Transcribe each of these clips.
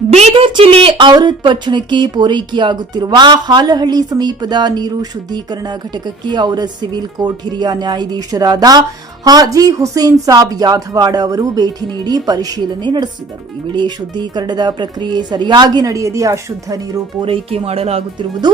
ಬೀದರ್ ಜಿಲ್ಲೆ ಔರಾದ್ ಪಟ್ಟಣಕ್ಕೆ ಪೂರೈಕೆಯಾಗುತ್ತಿರುವ ಹಾಲಹಳ್ಳಿ ಸಮೀಪದ ನೀರು ಶುದ್ದೀಕರಣ ಘಟಕಕ್ಕೆ ಔರಾದ್ ಸಿವಿಲ್ ಕೋರ್ಟ್ ಹಿರಿಯ ನ್ಯಾಯಾಧೀಶರಾದ ಹಾಜಿ ಹುಸೇನ್ ಸಾಬ್ ಯಾದವಾಡ ಅವರು ಭೇಟಿ ನೀಡಿ ಪರಿಶೀಲನೆ ನಡೆಸಿದರು. ಈ ವೇಳೆ ಶುದ್ದೀಕರಣದ ಪ್ರಕ್ರಿಯೆ ಸರಿಯಾಗಿ ನಡೆಯದೆ ಅಶುದ್ಧ ನೀರು ಪೂರೈಕೆ ಮಾಡಲಾಗುತ್ತಿರುವುದು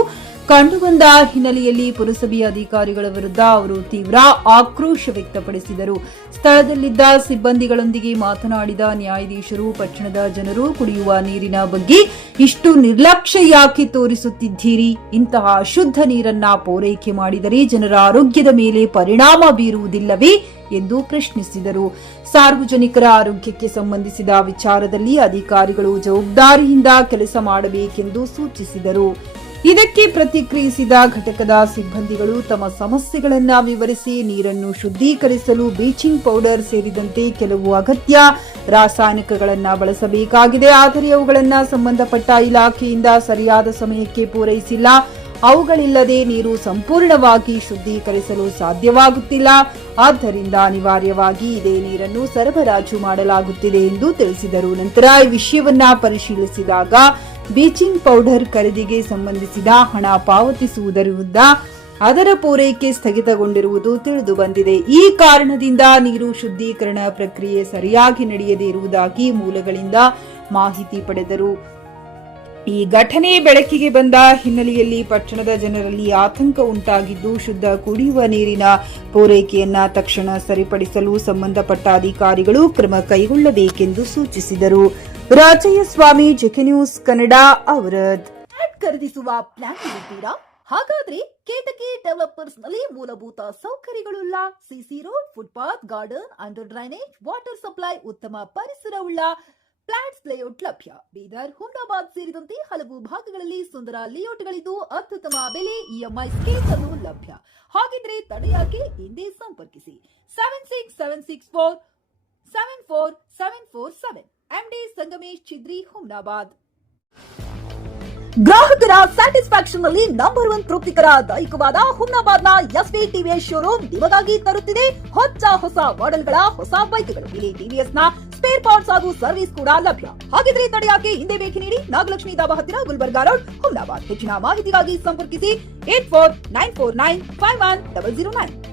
ಕಂಡುಬಂದ ಹಿನ್ನೆಲೆಯಲ್ಲಿ ಪುರಸಭೆಯ ಅಧಿಕಾರಿಗಳ ವಿರುದ್ಧ ಅವರು ತೀವ್ರ ಆಕ್ರೋಶ ವ್ಯಕ್ತಪಡಿಸಿದರು. ಸ್ಥಳದಲ್ಲಿದ್ದ ಸಿಬ್ಬಂದಿಗಳೊಂದಿಗೆ ಮಾತನಾಡಿದ ನ್ಯಾಯಾಧೀಶರು, ಪಟ್ಟಣದ ಜನರು ಕುಡಿಯುವ ನೀರಿನ ಬಗ್ಗೆ ಇಷ್ಟು ನಿರ್ಲಕ್ಷ್ಯ ಯಾಕೆ ತೋರಿಸುತ್ತಿದ್ದೀರಿ? ಇಂತಹ ಅಶುದ್ಧ ನೀರನ್ನ ಪೂರೈಕೆ ಮಾಡಿದರೆ ಜನರ ಆರೋಗ್ಯದ ಮೇಲೆ ಪರಿಣಾಮ ಬೀರುವುದಿಲ್ಲವೇ ಎಂದು ಪ್ರಶ್ನಿಸಿದರು. ಸಾರ್ವಜನಿಕರ ಆರೋಗ್ಯಕ್ಕೆ ಸಂಬಂಧಿಸಿದ ವಿಚಾರದಲ್ಲಿ ಅಧಿಕಾರಿಗಳು ಜವಾಬ್ದಾರಿಯಿಂದ ಕೆಲಸ ಮಾಡಬೇಕೆಂದು ಸೂಚಿಸಿದರು. ಇದಕ್ಕೆ ಪ್ರತಿಕ್ರಿಯಿಸಿದ ಘಟಕದ ಸಿಬ್ಬಂದಿಗಳು ತಮ್ಮ ಸಮಸ್ಯೆಗಳನ್ನು ವಿವರಿಸಿ ನೀರನ್ನು ಶುದ್ದೀಕರಿಸಲು ಬ್ಲೀಚಿಂಗ್ ಪೌಡರ್ ಸೇರಿದಂತೆ ಕೆಲವು ಅಗತ್ಯ ರಾಸಾಯನಿಕಗಳನ್ನು ಬಳಸಬೇಕಾಗಿದೆ. ಆದರೆ ಅವುಗಳನ್ನು ಸಂಬಂಧಪಟ್ಟ ಇಲಾಖೆಯಿಂದ ಸರಿಯಾದ ಸಮಯಕ್ಕೆ ಪೂರೈಸಿಲ್ಲ. ಅವುಗಳಿಲ್ಲದೆ ನೀರು ಸಂಪೂರ್ಣವಾಗಿ ಶುದ್ದೀಕರಿಸಲು ಸಾಧ್ಯವಾಗುತ್ತಿಲ್ಲ. ಆದ್ದರಿಂದ ಅನಿವಾರ್ಯವಾಗಿ ಇದೇ ನೀರನ್ನು ಸರಬರಾಜು ಮಾಡಲಾಗುತ್ತಿದೆ ಎಂದು ತಿಳಿಸಿದರು. ನಂತರ ಈ ವಿಷಯವನ್ನ ಪರಿಶೀಲಿಸಿದಾಗ ಬ್ಲೀಚಿಂಗ್ ಪೌಡರ್ ಖರೀದಿಗೆ ಸಂಬಂಧಿಸಿದ ಹಣ ಪಾವತಿಸುವುದರಿಂದ ಅದರ ಪೂರೈಕೆ ಸ್ಥಗಿತಗೊಂಡಿರುವುದು ತಿಳಿದು ಬಂದಿದೆ. ಈ ಕಾರಣದಿಂದ ನೀರು ಶುದ್ದೀಕರಣ ಪ್ರಕ್ರಿಯೆ ಸರಿಯಾಗಿ ನಡೆಯದೇ ಇರುವುದಾಗಿ ಮೂಲಗಳಿಂದ ಮಾಹಿತಿ ಪಡೆದರು. ಈ ಘಟನೆ ಬೆಳಕಿಗೆ ಬಂದ ಹಿನ್ನೆಲೆಯಲ್ಲಿ ಪಟ್ಟಣದ ಜನರಲ್ಲಿ ಆತಂಕ ಉಂಟಾಗಿದ್ದು, ಶುದ್ಧ ಕುಡಿಯುವ ನೀರಿನ ಪೂರೈಕೆಯನ್ನ ತಕ್ಷಣ ಸರಿಪಡಿಸಲು ಸಂಬಂಧಪಟ್ಟ ಅಧಿಕಾರಿಗಳು ಕ್ರಮ ಕೈಗೊಳ್ಳಬೇಕೆಂದು ಸೂಚಿಸಿದರು. Rajayya Swamy, JK news Kannada, Aurad. ಖರೀದಿಸುವ ಪ್ಲಾನ್ ಇದ್ದೀರಾ? ಹಾಗಾದ್ರೆ ಕೇತಕಿ ಡೆವಲಪರ್ಸ್ ನಲ್ಲಿ ಮೂಲಭೂತ ಸೌಕರ್ಯಗಳುಳ್ಳ CC road, footpath, garden, under drainage, water supply, ಉತ್ತಮ ಪರಿಸರವುಳ್ಳ ಫ್ಲಾಟ್ಸ್ ಲೇಔಟ್ ಲಭ್ಯ. ಬೀದರ್, ಹುಮ್ನಾಬಾದ್ ಸೇರಿದಂತೆ ಹಲವು ಭಾಗಗಳಲ್ಲಿ ಸುಂದರ ಲೇಔಟ್ಗಳಿದ್ದು ಅತ್ಯುತ್ತಮ ಬೆಲೆ, ಇಎಂಐ ಸ್ಕೀಮ್ಸ್ ಅನ್ನು ಲಭ್ಯ. ಹಾಗಿದ್ರೆ ತಡೆಯಾಕೆ? ಹಿಂದೆ ಸಂಪರ್ಕಿಸಿ 7676474747 MD ಸಂಗಮೇಶ್ ಚಿದ್ರಿ, ಹುಮ್ನಾಬಾದ್. ಗ್ರಾಹಕರ ಸ್ಯಾಟಿಸ್ಫ್ಯಾಕ್ಷನ್ ನಲ್ಲಿ ನಂಬರ್ 1 ತೃಪ್ತಿಕರ ದೈಹಿಕವಾದ ಹುಮ್ನಾಬಾದ್ನ ಎಸ್ವಿ ಟಿವಿಎಸ್ ಶೋರೂಮ್ ನಿಮಗಾಗಿ ತರುತ್ತಿದೆ ಹೊಸ ಮಾಡೆಲ್ಗಳ ಹೊಸ ಬೈಕ್ಗಳು. ಇಲ್ಲಿ ಟಿವಿಎಸ್ ನ ಸ್ಪೇರ್ ಪಾರ್ಟ್ಸ್ ಹಾಗೂ ಸರ್ವಿಸ್ ಕೂಡ ಲಭ್ಯ. ಹಾಗಿದ್ರೆ ತಡೆಯಾಕೆ? ಹಿಂದೆ ಭೇಟಿ ನೀಡಿ. ನಾಗಲಕ್ಷ್ಮಿ ಧಾಬಾ ಹತ್ತಿರ, ಗುಲ್ಬರ್ಗಾ ರೋಡ್, ಹುಮ್ನಾಬಾದ್. ಹೆಚ್ಚಿನ ಮಾಹಿತಿಗಾಗಿ ಸಂಪರ್ಕಿಸಿ 8494951009.